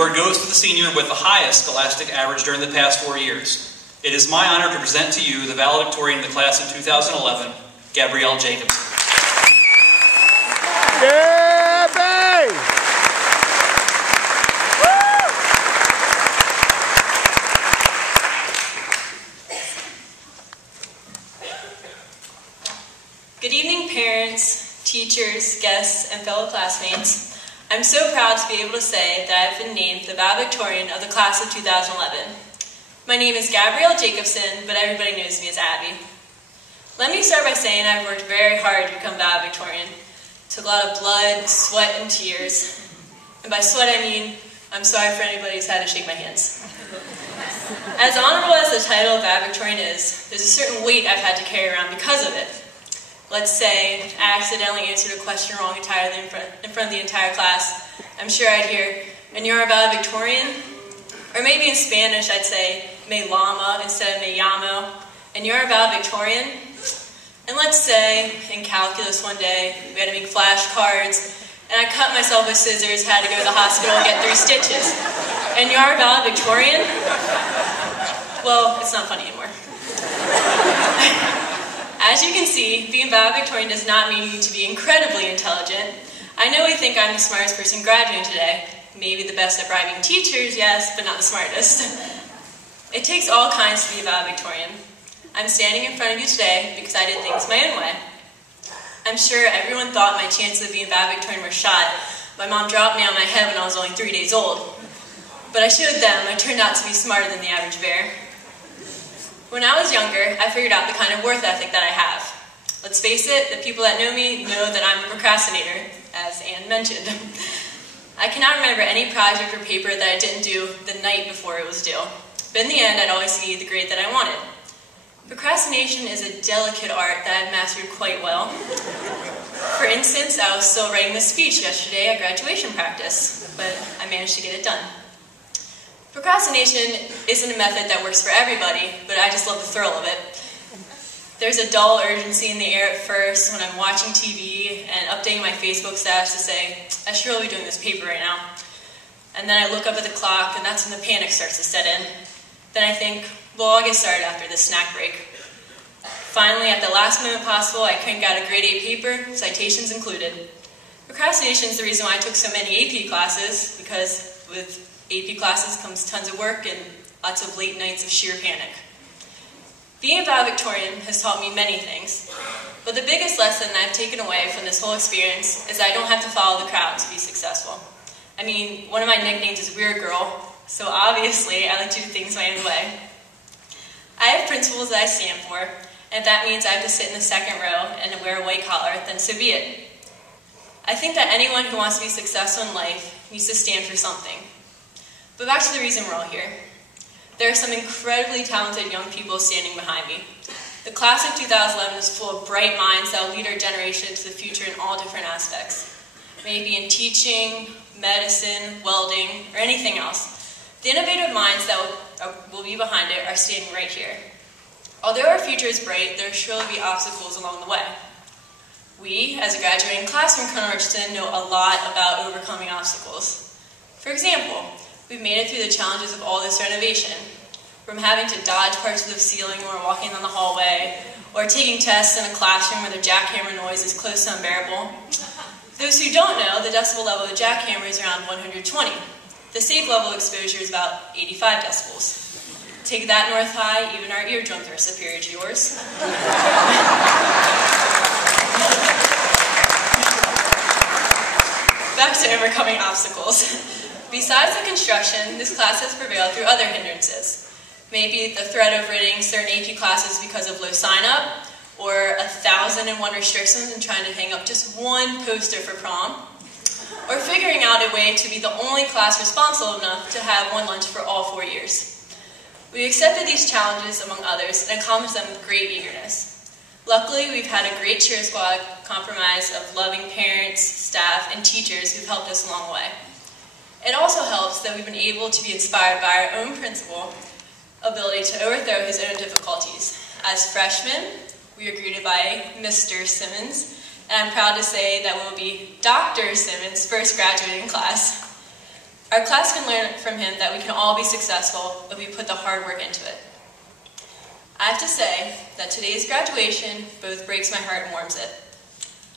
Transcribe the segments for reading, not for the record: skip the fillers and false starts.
award goes to the senior with the highest scholastic average during the past 4 years. It is my honor to present to you the valedictorian of the class of 2011, Gabrielle Jacobson. Yeah, babe! Good evening, parents, teachers, guests, and fellow classmates. I'm so proud to be able to say that I've been named the valedictorian of the class of 2011. My name is Gabrielle Jacobson, but everybody knows me as Abby. Let me start by saying I've worked very hard to become valedictorian. It took a lot of blood, sweat, and tears. And by sweat I mean, I'm sorry for anybody who's had to shake my hands. As honorable as the title of valedictorian is, there's a certain weight I've had to carry around because of it. Let's say I accidentally answered a question wrong entirely in front of the entire class. I'm sure I'd hear, "And you're a valedictorian?" Or maybe in Spanish I'd say, "Me llama" instead of "me llamo." "And you're a valedictorian?" And let's say in calculus one day we had to make flashcards, and I cut myself with scissors, had to go to the hospital and get 3 stitches. "And you're a valedictorian?" Well, it's not funny anymore. As you can see, being valedictorian does not mean you need to be incredibly intelligent. I know we think I'm the smartest person graduating today. Maybe the best at bribing teachers, yes, but not the smartest. It takes all kinds to be a valedictorian. I'm standing in front of you today because I did things my own way. I'm sure everyone thought my chances of being valedictorian were shot. My mom dropped me on my head when I was only 3 days old. But I showed them I turned out to be smarter than the average bear. When I was younger, I figured out the kind of work ethic that I have. Let's face it, the people that know me know that I'm a procrastinator, as Anne mentioned. I cannot remember any project or paper that I didn't do the night before it was due. But in the end, I'd always see the grade that I wanted. Procrastination is a delicate art that I've mastered quite well. For instance, I was still writing this speech yesterday at graduation practice, but I managed to get it done. Procrastination isn't a method that works for everybody, but I just love the thrill of it. There's a dull urgency in the air at first when I'm watching TV and updating my Facebook status to say, I should really be doing this paper right now. And then I look up at the clock, and that's when the panic starts to set in. Then I think, well, I'll get started after this snack break. Finally, at the last moment possible, I crank out a grade 8 paper, citations included. Procrastination is the reason why I took so many AP classes, because with AP classes comes tons of work and lots of late nights of sheer panic. Being a valedictorian has taught me many things, but the biggest lesson I've taken away from this whole experience is I don't have to follow the crowd to be successful. I mean, one of my nicknames is Weird Girl, so obviously I like to do things my own way. I have principles that I stand for, and if that means I have to sit in the second row and wear a white collar, then so be it. I think that anyone who wants to be successful in life needs to stand for something. But back to the reason we're all here. There are some incredibly talented young people standing behind me. The class of 2011 is full of bright minds that will lead our generation to the future in all different aspects. Maybe in teaching, medicine, welding, or anything else. The innovative minds that will be behind it are standing right here. Although our future is bright, there will surely be obstacles along the way. We, as a graduating class from Colonel Richardson, know a lot about overcoming obstacles. For example, we've made it through the challenges of all this renovation, from having to dodge parts of the ceiling when we're walking down the hallway, or taking tests in a classroom where the jackhammer noise is close to unbearable. Those who don't know, the decibel level of the jackhammer is around 120. The safe level of exposure is about 85 decibels. Take that north high, even our eardrums are superior to yours. Back to overcoming obstacles. Besides the construction, this class has prevailed through other hindrances. Maybe the threat of ridding certain AP classes because of low sign-up, or 1,001 restrictions in trying to hang up just one poster for prom, or figuring out a way to be the only class responsible enough to have one lunch for all 4 years. We accepted these challenges, among others, and accomplished them with great eagerness. Luckily, we've had a great cheer squad comprised of loving parents, staff, and teachers who've helped us along the way. It also helps that we've been able to be inspired by our own principal ability to overthrow his own difficulties. As freshmen, we are greeted by Mr. Simmons, and I'm proud to say that we'll be Dr. Simmons' first graduating class. Our class can learn from him that we can all be successful if we put the hard work into it. I have to say that today's graduation both breaks my heart and warms it.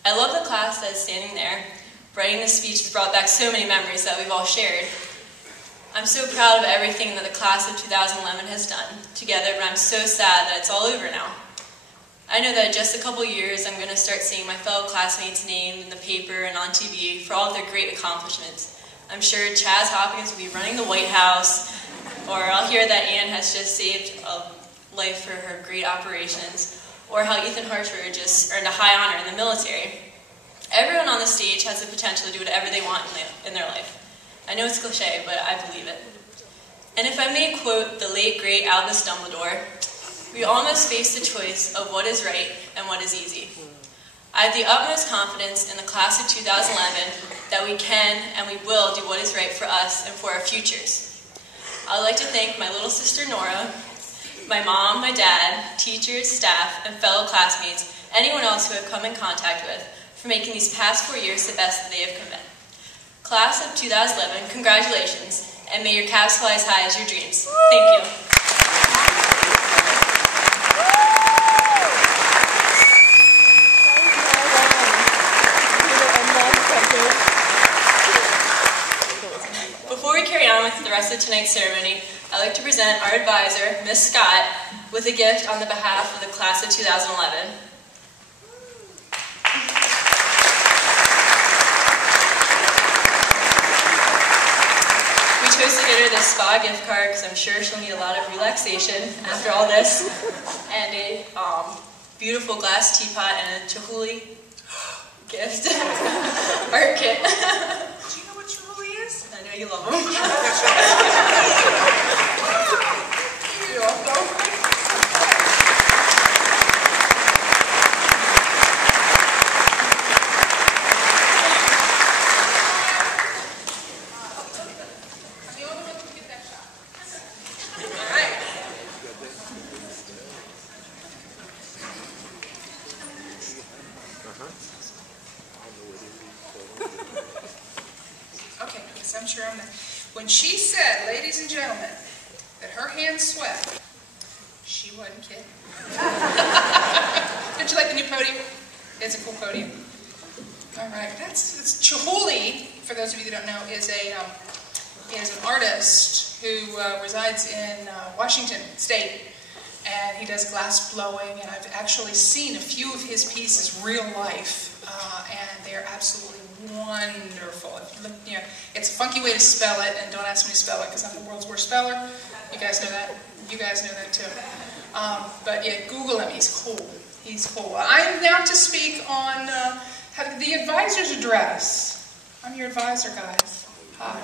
I love the class that is standing there. Writing this speech has brought back so many memories that we've all shared. I'm so proud of everything that the class of 2011 has done together, but I'm so sad that it's all over now. I know that in just a couple years I'm going to start seeing my fellow classmates named in the paper and on TV for all of their great accomplishments. I'm sure Chaz Hopkins will be running the White House, or I'll hear that Anne has just saved a life for her great operations, or how Ethan Hartford just earned a high honor in the military. Everyone on the stage has the potential to do whatever they want in their life. I know it's cliche, but I believe it. And if I may quote the late, great Albus Dumbledore, we all must face the choice of what is right and what is easy. I have the utmost confidence in the class of 2011 that we can and we will do what is right for us and for our futures. I would like to thank my little sister Nora, my mom, my dad, teachers, staff, and fellow classmates, anyone else who I've come in contact with, for making these past 4 years the best that they have been. Class of 2011, congratulations, and may your caps fly as high as your dreams. Thank you. Before we carry on with the rest of tonight's ceremony, I'd like to present our advisor, Ms. Scott, with a gift on the behalf of the class of 2011. We chose to get her this spa gift card because I'm sure she'll need a lot of relaxation after all this, and a beautiful glass teapot and a Chihuly gift art kit. Do you know what Chihuly is? I know you love them. You're welcome. I'm the only one who can get that shot. All right. Okay, because I'm sure I'm not. When she said, ladies and gentlemen, that her hands sweat, she wasn't kidding. Don't you like the new podium? It's a cool podium. All right, that's Chihuly, for those of you that don't know, is an artist who resides in Washington State, and he does glass blowing, and I've actually seen a few of his pieces real life, and they're absolutely wonderful. If you look, you know, it's a funky way to spell it, and don't ask me to spell it because I'm the world's worst speller. You guys know that. You guys know that too. But yeah, Google him. He's cool. He's cool. I'm now to speak on the advisor's address. I'm your advisor, guys. Hi.